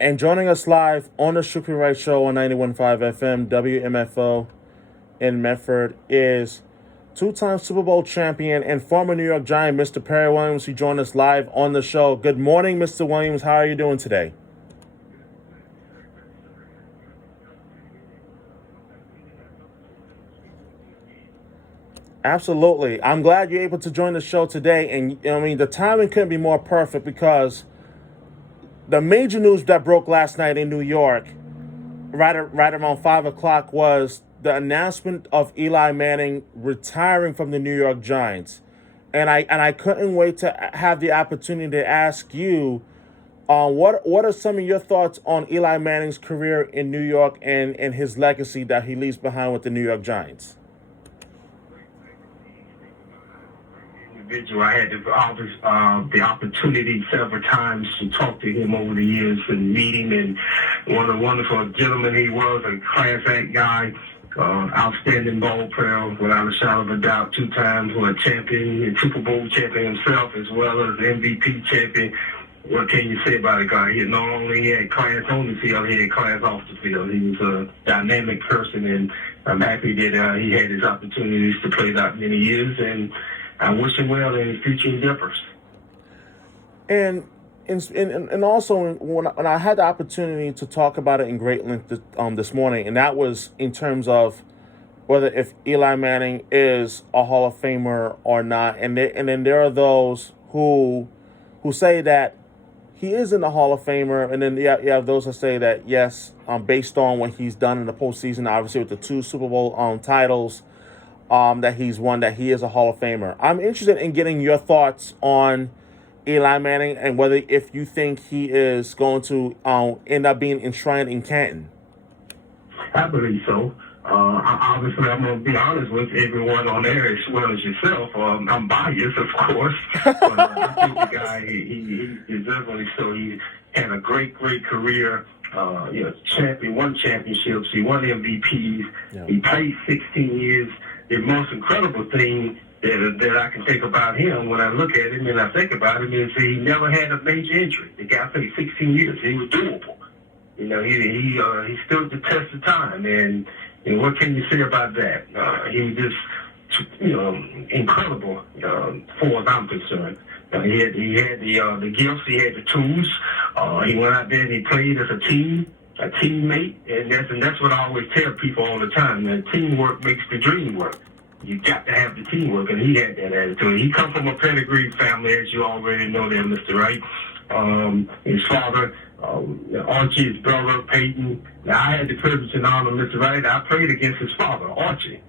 And joining us live on the Shukri Wrights Show on 91.5 FM, WMFO in Medford is two-time Super Bowl champion and former New York Giant, Mr. Perry Williams, who joined us live on the show. Good morning, Mr. Williams. How are you doing today? Absolutely. I'm glad you're able to join the show today. And I mean, the timing couldn't be more perfect because the major news that broke last night in New York, right around 5 o'clock, was the announcement of Eli Manning retiring from the New York Giants. And I couldn't wait to have the opportunity to ask you, what are some of your thoughts on Eli Manning's career in New York and his legacy that he leaves behind with the New York Giants? Individual. I had the opportunity several times to talk to him over the years and meet him, and what a wonderful gentleman he was, a class act guy, outstanding ball player, without a shadow of a doubt, 2 times a champion and Super Bowl champion himself, as well as MVP champion. What can you say about a guy? He not only had class on the field, he had class off the field. He was a dynamic person, and I'm happy that he had his opportunities to play that many years, and I wish him well in his future endeavors. And also when I had the opportunity to talk about it in great length this morning, and that was in terms of whether if Eli Manning is a Hall of Famer or not, and then there are those who say that he is in the Hall of Famer, and then you have those that say that yes, based on what he's done in the postseason, obviously with the 2 Super Bowl titles that he's won, that he is a Hall of Famer. I'm interested in getting your thoughts on Eli Manning and whether if you think he is going to end up being enshrined in Canton. I believe so. Obviously, I'm going to be honest with everyone on there as well as yourself. I'm biased, of course, but I think the guy, he deservedly so. He had a great career. Won championships. He won MVPs. Yeah. He played 16 years. The most incredible thing that I can think about him when I look at him and I think about him is he never had a major injury. The guy played 16 years. He was doable. You know, he stood the test of time. And what can you say about that? He was just, incredible as far as I'm concerned. He had the gifts. He had the tools. He went out there and he played as a team. A teammate, and that's what I always tell people all the time, that teamwork makes the dream work. You got to have the teamwork, and he had that attitude. He come from a pedigree family, as you already know there, Mr. Wright. His father, Archie, his brother, Peyton. Now, I had the privilege and honor, Mr. Wright, I played against his father, Archie.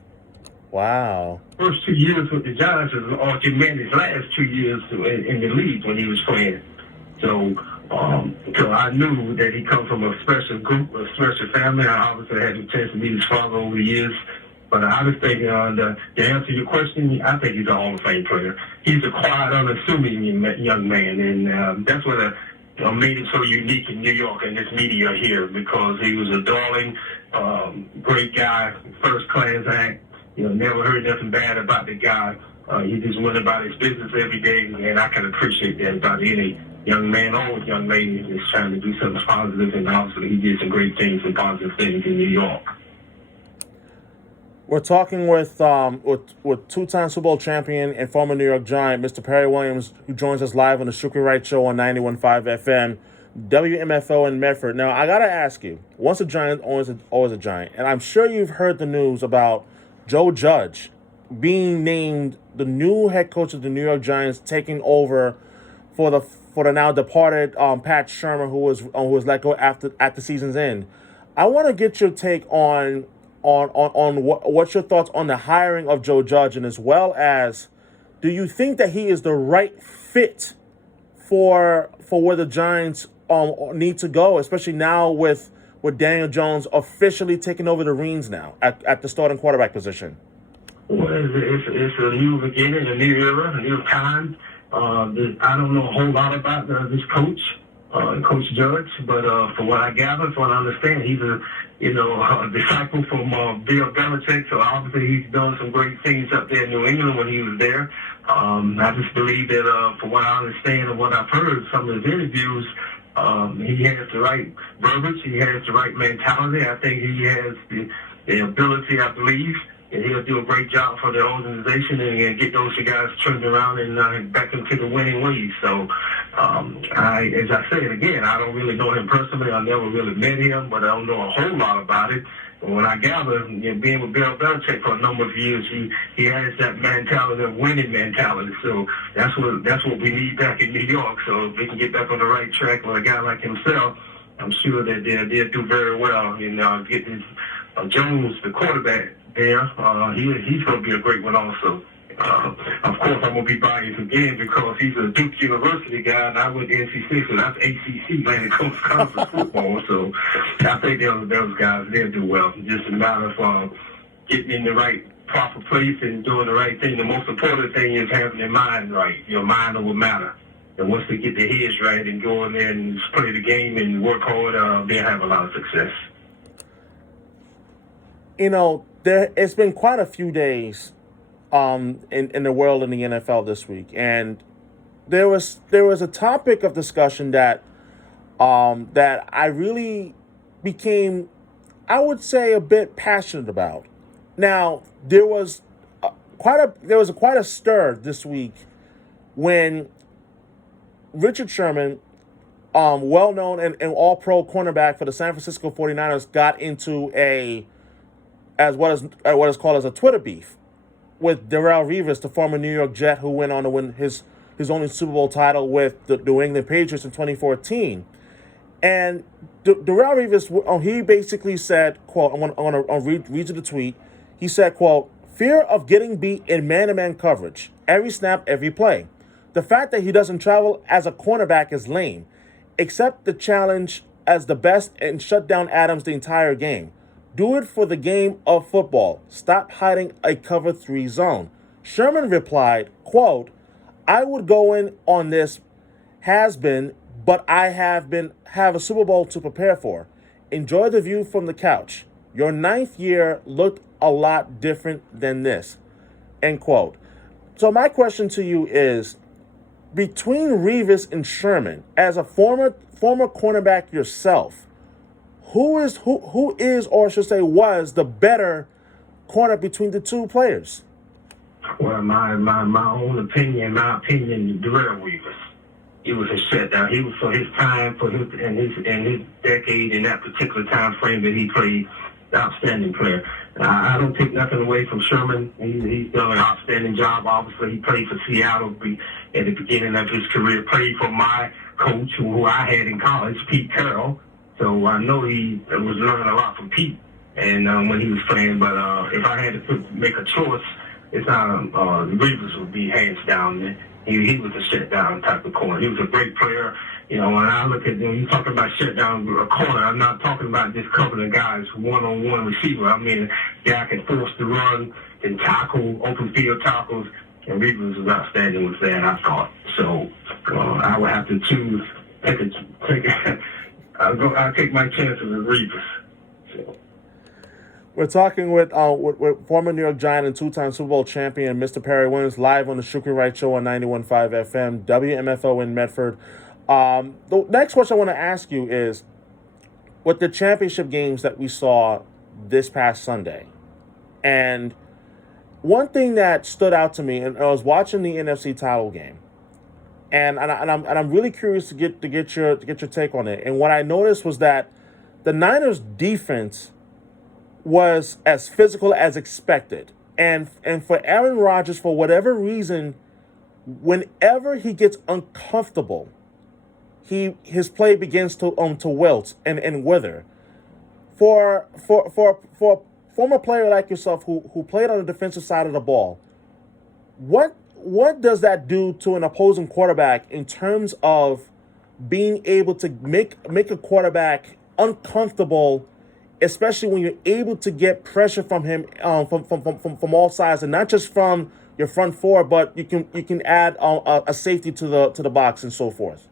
Wow. First 2 years with the Giants, Archie man his last 2 years in the league when he was playing. So I knew that he come from a special group, a special family. I obviously had the chance to meet his father over the years. But I was thinking, to answer your question, I think he's a Hall of Fame player. He's a quiet, unassuming young man, and that's what made him so unique in New York and this media here, because he was a darling, great guy, first-class act. Never heard nothing bad about the guy. He just went about his business every day, and I can appreciate that about any young man or young lady is trying to do something positive, and obviously he did some great things and positive things in New York. We're talking with 2-time Super Bowl champion and former New York Giant, Mr. Perry Williams, who joins us live on the Shukri Wrights Show on 91.5 FM, WMFO in Medford. Now, I got to ask you, once a Giant, always a Giant. And I'm sure you've heard the news about Joe Judge being named the new head coach of the New York Giants, taking over for the now departed Pat Shermer, who was let go at the season's end. I want to get your take on what's your thoughts on the hiring of Joe Judge, and as well as, do you think that he is the right fit for where the Giants need to go, especially now with Daniel Jones officially taking over the reins now at the starting quarterback position? Well, it's a new beginning, a new era, a new time. I don't know a whole lot about this coach, Coach Judge, but from what I gather, from what I understand, he's a disciple from Bill Belichick. So obviously he's done some great things up there in New England when he was there. I just believe that from what I understand and what I've heard, some of his interviews, He has the right verbiage. He has the right mentality. I think he has the ability, I believe, and he'll do a great job for the organization and get those guys turned around and back into the winning ways. So, as I said again, I don't really know him personally. I never really met him, but I don't know a whole lot about it. And when I gather, being with Bill Belichick for a number of years, he has that mentality, of winning mentality. So that's what we need back in New York. So if we can get back on the right track with a guy like himself, I'm sure that they'll do very well. And get this Jones, the quarterback, there. He's going to be a great one also. Of course, I'm going to be biased again because he's a Duke University guy, and I went to NC State, so that's ACC, man. It comes conference football. So I think those guys, they'll do well. It's just a matter of getting in the right proper place and doing the right thing. The most important thing is having your mind right. Your mind will matter. And once they get their heads right and go in there and play the game and work hard, they'll have a lot of success. It's been quite a few days in the world in the NFL this week, and there was a topic of discussion that I really became, I would say, a bit passionate about. Now, there was quite a stir this week when Richard Sherman, well-known and all-pro cornerback for the San Francisco 49ers, got into what is called as a Twitter beef with Darrelle Revis, the former New York Jet who went on to win his only Super Bowl title with the New England Patriots in 2014. And Darrelle Revis, he basically said, quote, I'm going to read you the tweet. He said, quote, "Fear of getting beat in man-to-man coverage. Every snap, every play. The fact that he doesn't travel as a cornerback is lame. Accept the challenge as the best and shut down Adams the entire game. Do it for the game of football. Stop hiding a cover 3 zone." Sherman replied, quote, "I would go in on this has been, but I have a Super Bowl to prepare for. Enjoy the view from the couch. Your 9th year looked a lot different than this." End quote. So my question to you is, between Revis and Sherman, as a former cornerback yourself, who is or I should say was the better corner between the two players? Well, my own opinion, Darrelle Revis. He was a shutdown. He was, for his time, and his decade, in that particular time frame that he played, outstanding player. I don't take nothing away from Sherman. He's done an outstanding job. Obviously, he played for Seattle at the beginning of his career. Played for my coach, who I had in college, Pete Carroll. So I know he was learning a lot from Pete, and when he was playing. But if I had to make a choice, it's not Revis would be hands down. He was a shutdown type of corner. He was a great player. When I look at when you talking about shutdown a corner, I'm not talking about just covering the guys one-on-one receiver. I mean, a guy can force the run, can tackle, open field tackles, and Revis was outstanding with that, I thought. So I would have to choose. I'll take my chances with Revis. So. We're talking with former New York Giant and 2-time Super Bowl champion, Mr. Perry Williams, live on the Shukri Wrights Show on 91.5 FM, WMFO in Medford. The next question I want to ask you is, with the championship games that we saw this past Sunday, and one thing that stood out to me, and I was watching the NFC title game, and I'm really curious to get your take on it. And what I noticed was that the Niners' defense was as physical as expected, and for Aaron Rodgers, for whatever reason, whenever he gets uncomfortable, his play begins to wilt and wither. For a former player like yourself who played on the defensive side of the ball, what does that do to an opposing quarterback in terms of being able to make a quarterback uncomfortable, especially when you're able to get pressure from him from all sides, and not just from your front four, but you can add a safety to the box and so forth?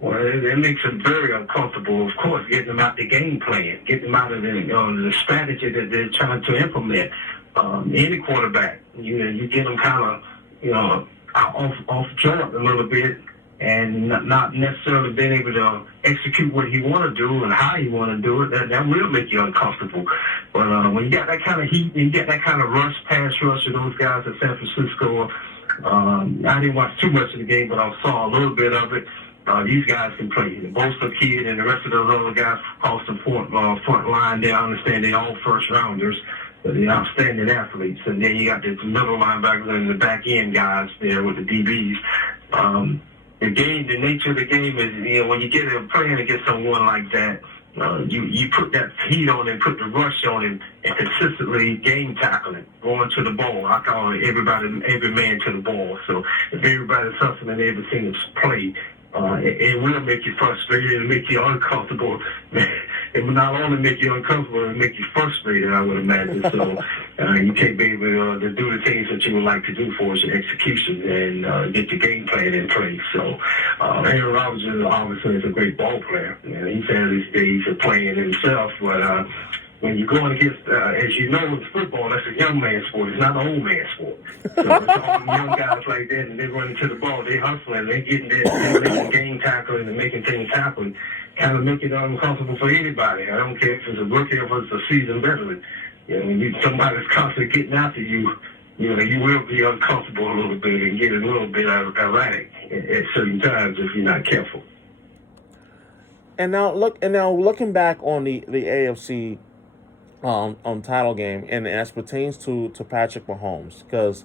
Well, it makes them very uncomfortable, of course, getting them out the game plan, getting them out of the strategy that they're trying to implement. Any quarterback, you get them kind of, off joint a little bit, and not necessarily being able to execute what he want to do and how he want to do it, that will make you uncomfortable. But when you got that kind of heat, and you get that kind of pass rush of those guys at San Francisco, I didn't watch too much of the game, but I saw a little bit of it. These guys can play. The Bosa kid and the rest of those other guys across the front line, they understand they're all first rounders. They're outstanding athletes. And then you got the middle linebackers and the back end guys there with the DBs. The nature of the game is, when you get playing against someone like that, you put that heat on him, put the rush on him, and consistently game tackling, going to the ball. I call it every man to the ball. So if everybody's hustling every single play, it will make you frustrated and make you uncomfortable. It will not only make you uncomfortable, it will make you frustrated, I would imagine. So you can't be able to do the things that you would like to do for us in execution and get your game plan in place. So Aaron Rodgers obviously is a great ball player. He's had his days of playing himself, but when you're going against, as you know, in football, that's a young man's sport. It's not an old man's sport. So it's all the young guys like that, and they're running to the ball. They're hustling. They're getting there. They're making game tackling and making things happen. Kind of make it uncomfortable for anybody. I don't care if it's a rookie or if it's a seasoned veteran. When somebody's constantly getting after you, you will be uncomfortable a little bit and get a little bit erratic at certain times if you're not careful. And now looking back on the AFC on title game, and as pertains to Patrick Mahomes, because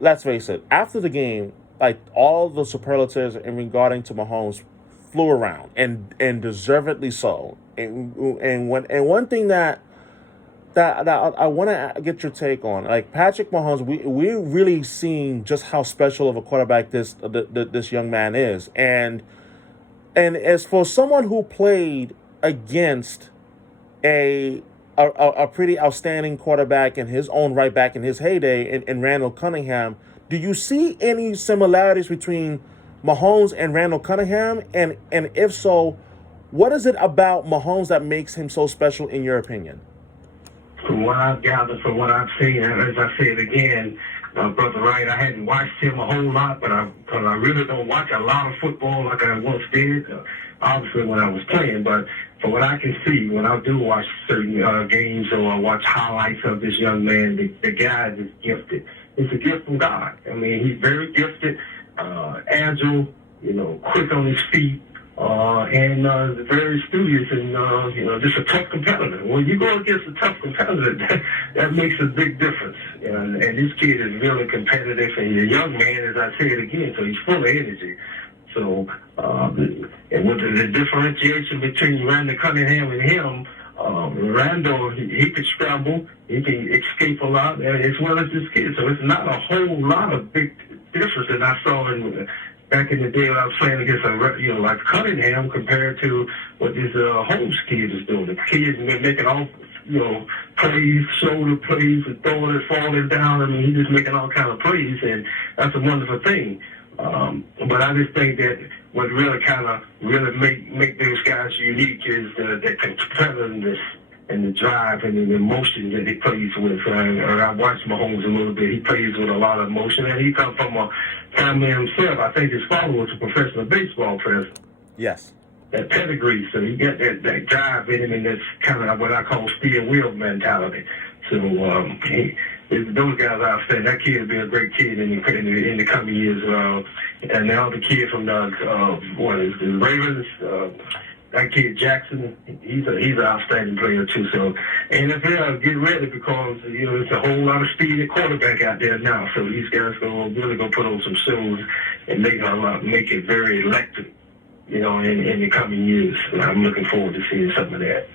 let's face it, after the game, like all the superlatives in regarding to Mahomes flew around, and deservedly so. And one thing that I want to get your take on, like Patrick Mahomes, we're really seeing just how special of a quarterback this young man is, and as for someone who played against a pretty outstanding quarterback in his own right back in his heyday in Randall Cunningham, do you see any similarities between Mahomes and Randall Cunningham? And if so, what is it about Mahomes that makes him so special in your opinion? From what I've gathered, from what I've seen, and as I said again, Brother Wright, I hadn't watched him a whole lot, but I really don't watch a lot of football like I once did, obviously when I was playing. But from what I can see, when I do watch certain games or I watch highlights of this young man, the guy is gifted. It's a gift from God. I mean, he's very gifted, agile, quick on his feet, and very studious and, just a tough competitor. When you go against a tough competitor, that makes a big difference. And this kid is really competitive, and he's a young man, as I say it again, so he's full of energy. So, and with the differentiation between Randall Cunningham and him, Randall, he could scramble, he can escape a lot, as well as this kid. So it's not a whole lot of big difference that I saw back in the day when I was playing against like Cunningham compared to what this Holmes kid is doing. The kid is making all plays, shoulder plays, and throwing it, falling down. I mean, he's just making all kind of plays, and that's a wonderful thing. But I just think that what really make those guys unique is the competitiveness and the drive and the emotion that he plays with. I watched Mahomes a little bit. He plays with a lot of emotion, and he comes from a family himself. I think his father was a professional baseball player. Yes. That pedigree, so he got that drive in him, and that's kind of what I call steel wheel mentality. So those guys are outstanding. That kid will be a great kid in the coming years. And the other kid from the Ravens, that kid Jackson, he's an outstanding player too. So NFL, get ready because it's a whole lot of speed at quarterback out there now. So these guys really go put on some shows and make it very electric, in the coming years. And I'm looking forward to seeing some of that.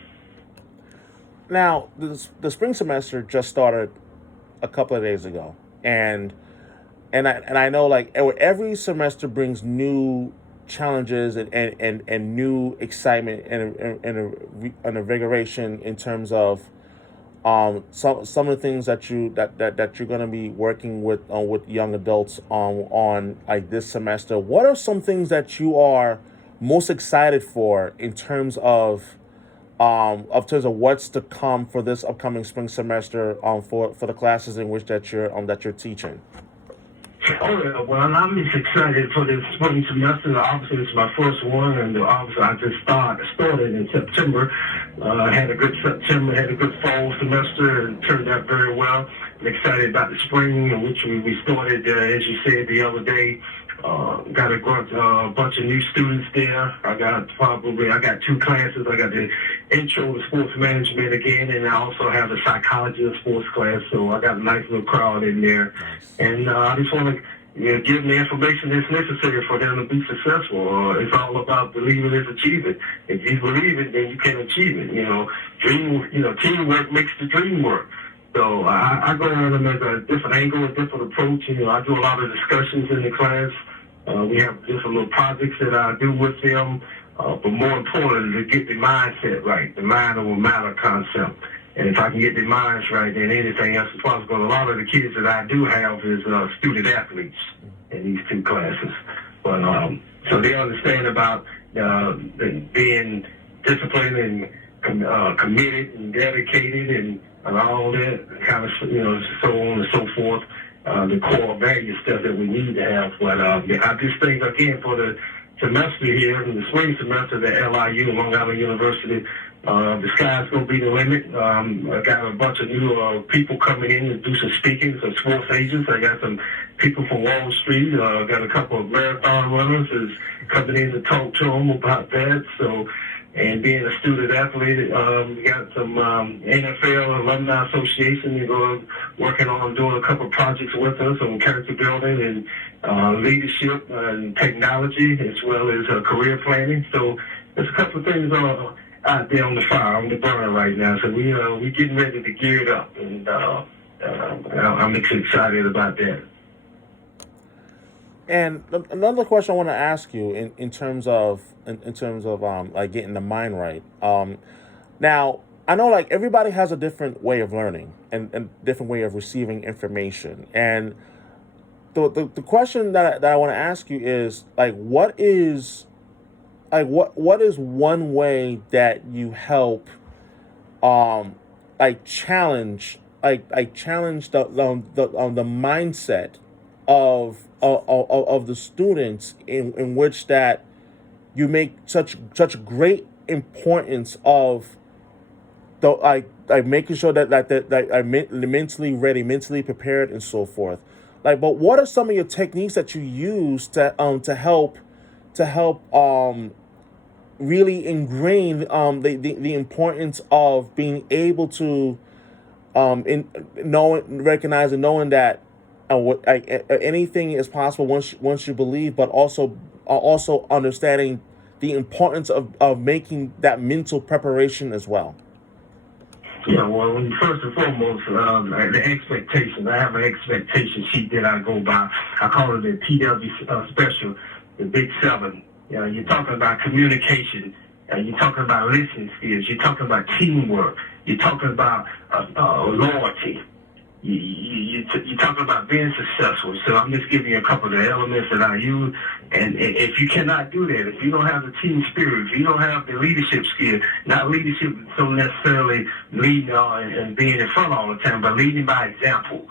Now, the spring semester just started a couple of days ago, and I know like every semester brings challenges and new excitement and invigoration in terms of some of the things that you're going to be working with young adults on like this semester. What are some things that you are most excited for in terms of what's to come for this upcoming spring semester for the classes in which that you're teaching? Oh, yeah. Well, I'm just excited for this spring semester. Obviously, it's my first one, and obviously, I just started in September. I had a good September, had a good fall semester, and turned out very well. I'm excited about the spring, in which we started, as you said the other day. Got a bunch of new students there. I got 2 classes. I got the intro to sports management again, and I also have the psychology of sports class. So I got a nice little crowd in there. Nice. And I just want to give them the information that's necessary for them to be successful. It's all about believing is achieving. If you believe it, then you can achieve it. Teamwork makes the dream work. So I go at them as a different angle, a different approach. I do a lot of discussions in the class. We have different little projects that I do with them. But more importantly, to get the mindset right, the mind over matter concept. And if I can get their minds right, then anything else is possible. A lot of the kids that I do have is student athletes in these 2 classes. But so they understand about being disciplined and committed and dedicated and all that kind of, so on and so forth. The core value stuff that we need to have. But I just think, again, for the semester here, in the spring semester at LIU, Long Island University, the sky's going to be the limit. I got a bunch of new people coming in to do some speaking, some sports agents. I got some people from Wall Street. Got a couple of marathon runners is coming in to talk to them about that. So, and being a student athlete, we got some NFL Alumni Association working on doing a couple of projects with us on character building and leadership and technology, as well as career planning. So there's a couple of things out there on the fire, on the burner right now. So we getting ready to gear it up, and I'm excited about that. And another question I want to ask you in terms of like getting the mind right. Now I know like everybody has a different way of learning and different way of receiving information. And the question that I want to ask you is like what is one way that you help challenge the mindset of the students in which that you make such great importance of the making sure that are mentally ready, mentally prepared, and so forth. But what are some of your techniques that you use to help really ingrain the importance of being able to recognize and knowing that anything is possible once you believe, but also understanding the importance of making that mental preparation as well. Yeah, well, first and foremost, the expectations. I have an expectation sheet that I go by. I call it the TW special, the Big 7. You're talking about communication. You're talking about listening skills. You're talking about teamwork. You're talking about loyalty. You're talking about being successful. So I'm just giving you a couple of the elements that I use. And if you cannot do that, if you don't have the team spirit, if you don't have the leadership skill, not leadership so necessarily leading and being in front all the time, but leading by example.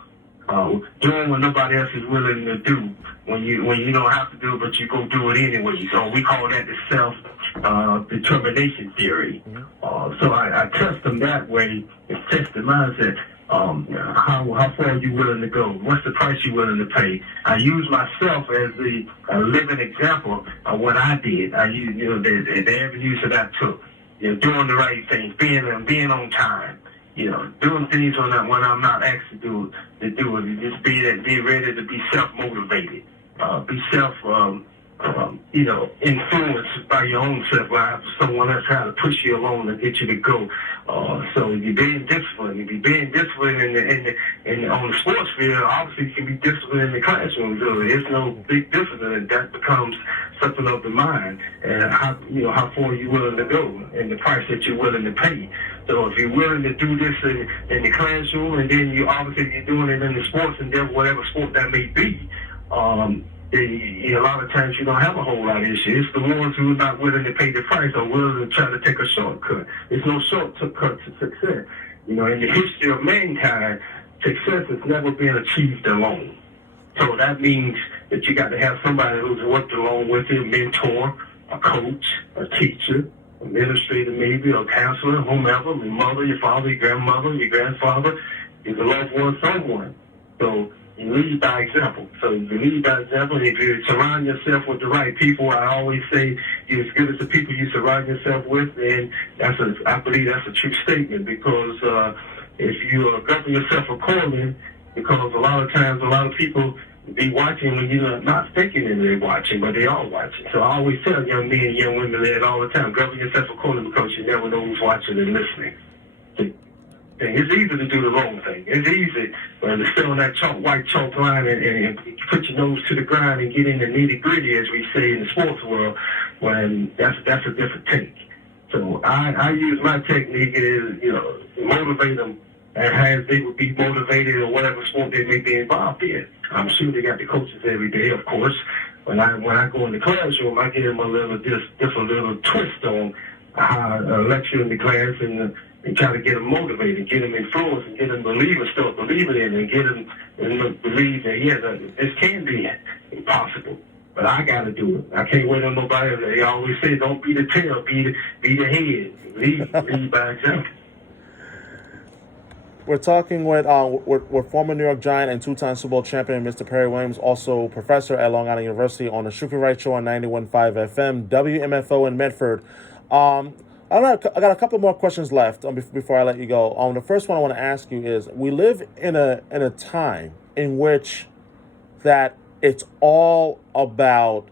Doing what nobody else is willing to do when you don't have to do it, but you go do it anyway. So we call that the self-determination theory. So I test them that way. It's test the mindset. How far are you willing to go? What's the price you're willing to pay? I use myself as the living example of what I did. I use the avenues that I took. Doing the right things, being on time. Doing things when I'm not asked to do it. Just be ready to be self-motivated. Be influenced by your own self, by someone else trying to push you along to get you to go. So you're being disciplined. If you're being disciplined on the sports field, obviously you can be disciplined in the classroom. So there's no big discipline. That becomes something of the mind, and how far you're willing to go, and the price that you're willing to pay. So if you're willing to do this in the classroom, and then you're doing it in the sports and whatever sport that may be, a lot of times you don't have a whole lot of issues. It's the ones who are not willing to pay the price or willing to try to take a shortcut. There's no shortcut to success. In the history of mankind, success has never been achieved alone. So that means that you got to have somebody who's worked along with you, a mentor, a coach, a teacher, administrator maybe, or counselor, whomever, your mother, your father, your grandmother, your grandfather, your loved one, someone. So you lead by example. So you lead by example, and if you surround yourself with the right people, I always say you're as good as the people you surround yourself with, and I believe that's a true statement, because if you govern yourself accordingly, because a lot of times a lot of people be watching when you're not thinking that they're watching, but they are watching. So I always tell young men and young women that all the time, govern yourself accordingly, because you never know who's watching and listening. It's easy to do the wrong thing. It's easy to stay on that white chalk line and put your nose to the ground and get in the nitty gritty, as we say in the sports world, when that's a different take. So I use my technique is, motivate them as they would be motivated in whatever sport they may be involved in. I'm sure they got the coaches every day, of course. When I go in the classroom, I give them a little twist on how I lecture in the class and try to get them motivated, get them influenced, and get them start believing in it, and get them believe that, this can be impossible. But I got to do it. I can't wait on nobody. They always say, don't be the tail, be the head. Lead by example. We're talking with former New York Giant and two-time Super Bowl champion Mr. Perry Williams, also professor at Long Island University, on the Shukri Wrights Show on 91.5 FM, WMFO in Medford. I got a couple more questions left before I let you go. The first one I want to ask you is: we live in a time in which that it's all about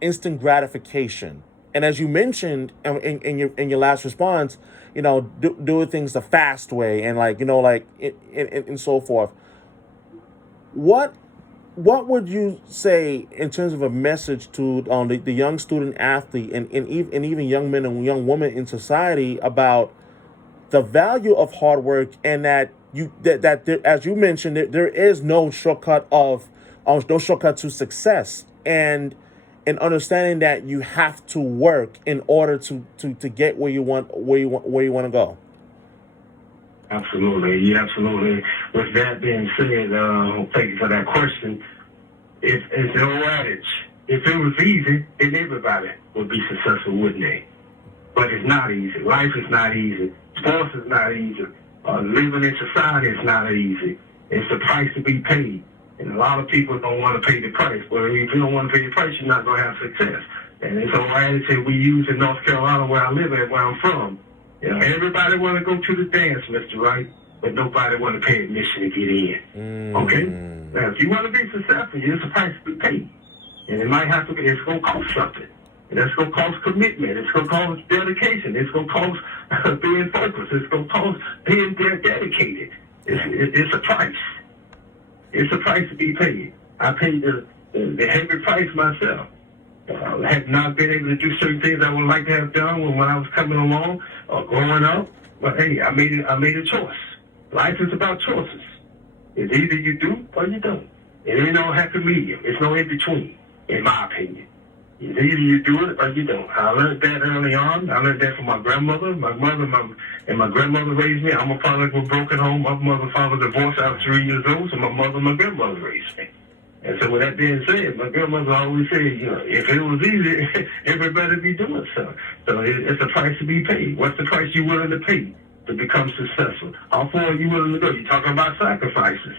instant gratification, and as you mentioned in your last response, doing things the fast way and and so forth. What would you say in terms of a message to the young student athlete and even young men and young women in society about the value of hard work, and that there, as you mentioned, there is no shortcut to success, and understanding that you have to work in order to get where you want to go? Absolutely, absolutely. With that being said, thank you for that question. It's an old adage: if it was easy, then everybody would be successful, wouldn't they? But it's not easy. Life is not easy. Sports is not easy. Living in society is not easy. It's a price to be paid, and a lot of people don't want to pay the price. But if you don't want to pay the price, you're not going to have success. And it's an old adage that we use in North Carolina, where I live at, where I'm from. Everybody want to go to the dance, Mr. Wright, but nobody want to pay admission to get in. Okay? Now, if you want to be successful, it's a price to be paid. And it might have to be, it's going to cost something. And it's going to cost commitment. It's going to cost dedication. It's going to cost being focused. It's going to cost being dedicated. It's a price. It's a price to be paid. I paid the heavy price myself. I have not been able to do certain things I would like to have done when I was coming along or growing up. But hey, I made a choice. Life is about choices. It's either you do or you don't. It ain't no happy medium. It's no in between, in my opinion. It's either you do it or you don't. I learned that early on. I learned that from my grandmother. My mother and my grandmother raised me. I'm a product of a broken home. My mother and father divorced. I was 3 years old, so my mother and my grandmother raised me. And so with that being said, my grandmother always said, if it was easy, everybody be doing so. So it's a price to be paid. What's the price you're willing to pay to become successful? How far are you willing to go? You're talking about sacrifices.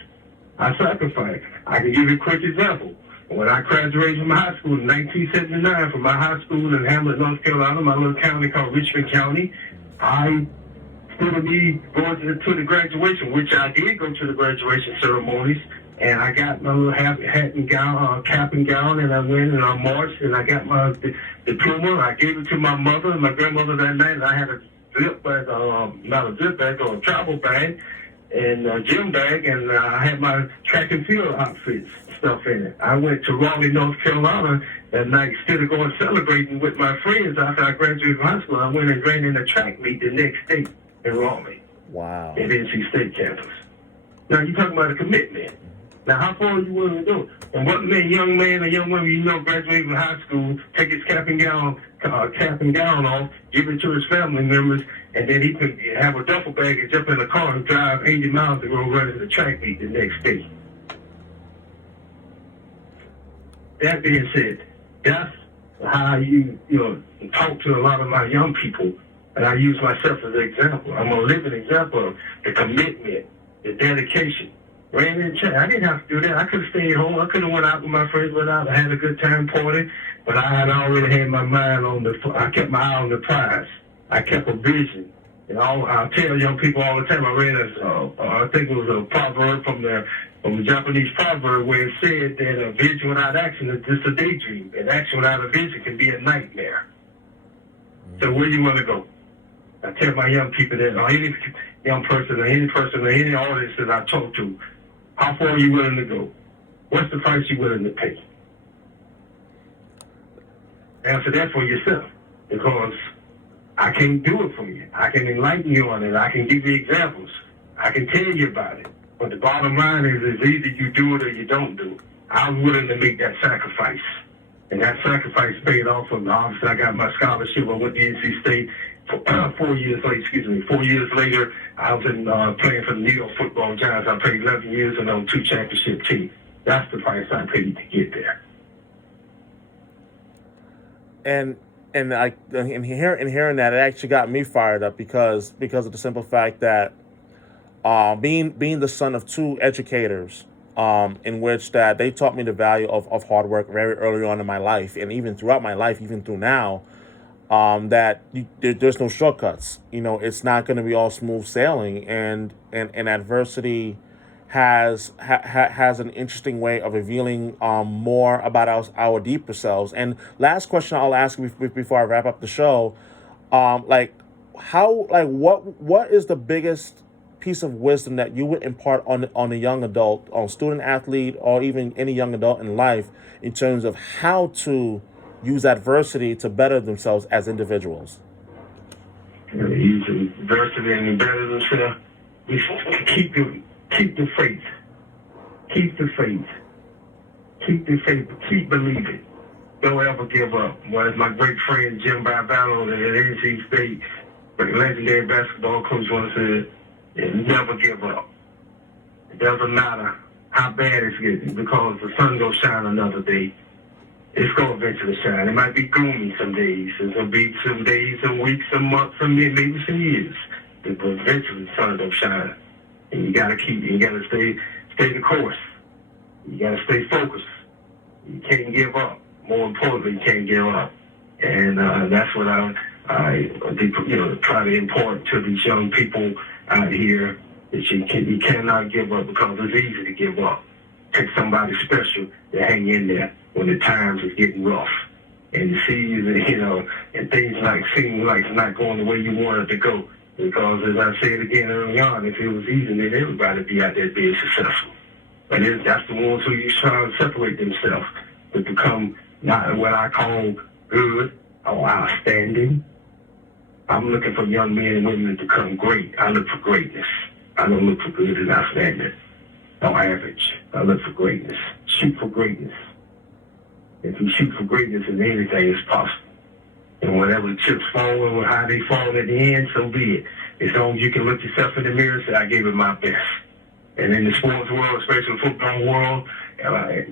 I sacrifice. I can give you a quick example. When I graduated from high school in 1979 from my high school in Hamlet, North Carolina, my little county called Richmond County, instead of me going to the graduation, which I did go to the graduation ceremonies, and I got my little hat and gown, cap and gown, and I went and I marched, and I got my diploma. I gave it to my mother and my grandmother that night, and I had a zip bag, not a zip bag, or a travel bag, and a gym bag, and I had my track and field outfits stuff in it. I went to Raleigh, North Carolina that night. Instead of going celebrating with my friends after I graduated from high school, I went and ran in a track meet the next day in Raleigh. Wow. At NC State campus. Now, you're talking about a commitment. Now, how far are you willing to go? And what young man or young woman graduating from high school, take his cap and gown off, give it to his family members, and then he could have a duffel bag and jump in a car and drive 80 miles to go run in the track meet the next day. that being said, that's how you talk to a lot of my young people, and I use myself as an example. I'm a living example of the commitment, the dedication. Ran in chat. I didn't have to do that. I could have stayed home. I could have went out with my friends, went out, had a good time party, but I had already had my mind on I kept my eye on the prize. I kept a vision. And I tell young people all the time, I read I think it was a proverb from the Japanese proverb where it said that a vision without action is just a daydream, and action without a vision can be a nightmare. So where do you want to go? I tell my young people that, or any young person, or any audience that I talk to, how far are you willing to go? What's the price you're willing to pay? Answer that for yourself, because I can't do it for you. I can enlighten you on it. I can give you examples. I can tell you about it. But the bottom line is either you do it or you don't do it. I'm willing to make that sacrifice. And that sacrifice paid off for me. Obviously, I got my scholarship. I went to NC State for 4 years later. 4 years later, I was playing for the New York Football Giants. I played 11 years and on 2 championship teams. That's the price I paid to get there. And hearing that, it actually got me fired up because of the simple fact that being the son of 2 educators, in which that they taught me the value of hard work very early on in my life, and even throughout my life, even through now, that there's no shortcuts. It's not going to be all smooth sailing, and adversity has an interesting way of revealing more about our deeper selves. And last question I'll ask you before I wrap up the show, what is the biggest piece of wisdom that you would impart on a young adult, on student athlete, or even any young adult in life, in terms of how to use adversity to better themselves as individuals? Use adversity and better themselves. Keep the faith. Keep the faith. Keep the faith. Keep believing. Don't ever give up. Well, as my great friend Jim Barbaro at NC State, the legendary basketball coach once said, never give up. It doesn't matter how bad it's getting, because the sun will shine another day. It's going to eventually shine. It might be gloomy some days. It's going to be some days, some weeks, some months, maybe some years. But eventually the sun will shine. And you got to stay the course. You got to stay focused. You can't give up. More importantly, you can't give up. And that's what I try to impart to these young people out here, that you cannot give up, because it's easy to give up. Take somebody special to hang in there when the times is getting rough, and you see and things seem like it's not going the way you want it to go. Because as I said again early on, if it was easy, then everybody would be out there being successful. But that's the ones who you try to separate themselves to become not what I call good or outstanding. I'm looking for young men and women to become great. I look for greatness. I don't look for good and outstanding or average. I look for greatness. Shoot for greatness. If you shoot for greatness, then anything is possible. And whatever the chips fall or how they fall at the end, so be it. As long as you can look yourself in the mirror and say, I gave it my best. And in the sports world, especially the football world,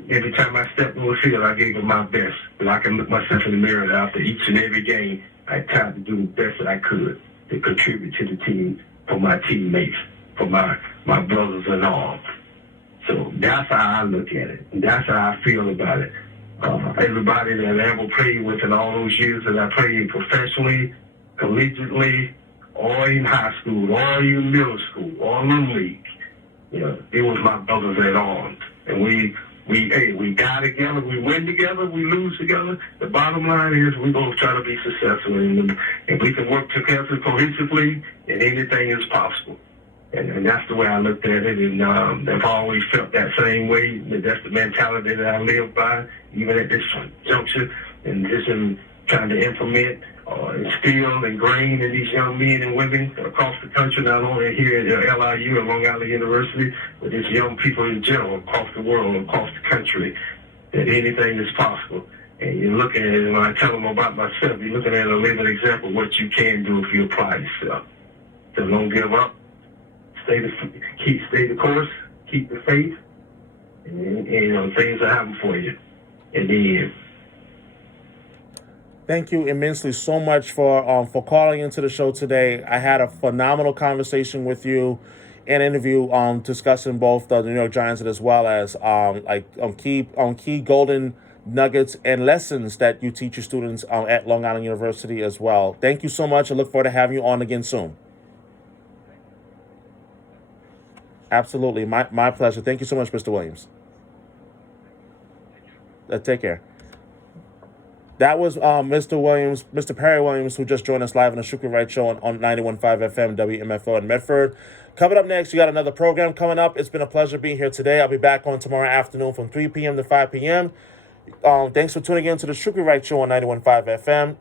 every time I step on the field, I gave it my best. And I can look myself in the mirror after each and every game. I tried to do the best that I could to contribute to the team, for my teammates, for my brothers in arms. So that's how I look at it. And that's how I feel about it. Everybody that I ever played with in all those years that I played professionally, collegiately, or in high school, or in middle school, or little league, it was my brothers in arms. And we die together, we win together, we lose together. The bottom line is we're going to try to be successful. And if we can work together cohesively, then anything is possible. And that's the way I looked at it. And I've always felt that same way. That's the mentality that I live by, even at this juncture. And just in trying to implement, instill, ingrain in these young men and women across the country, not only here at LIU and Long Island University, but these young people in general across the world, across the country, that anything is possible. And you're looking at it, when I tell them about myself, you're looking at a living example of what you can do if you apply yourself. So don't give up. Stay the course, keep the faith, and things will happen for you. in the end. Thank you immensely so much for calling into the show today. I had a phenomenal conversation with you, an interview discussing both the New York Giants as well as key golden nuggets and lessons that you teach your students at Long Island University as well. Thank you so much. I look forward to having you on again soon. Absolutely, my pleasure. Thank you so much, Mr. Williams. Take care. That was Mr. Williams, Mr. Perry Williams, who just joined us live on the Shukri Wrights show on 91.5 FM WMFO in Medford. Coming up next, you got another program coming up. It's been a pleasure being here today. I'll be back on tomorrow afternoon from 3 p.m. to 5 p.m. Thanks for tuning in to the Shukri Wrights show on 91.5 FM.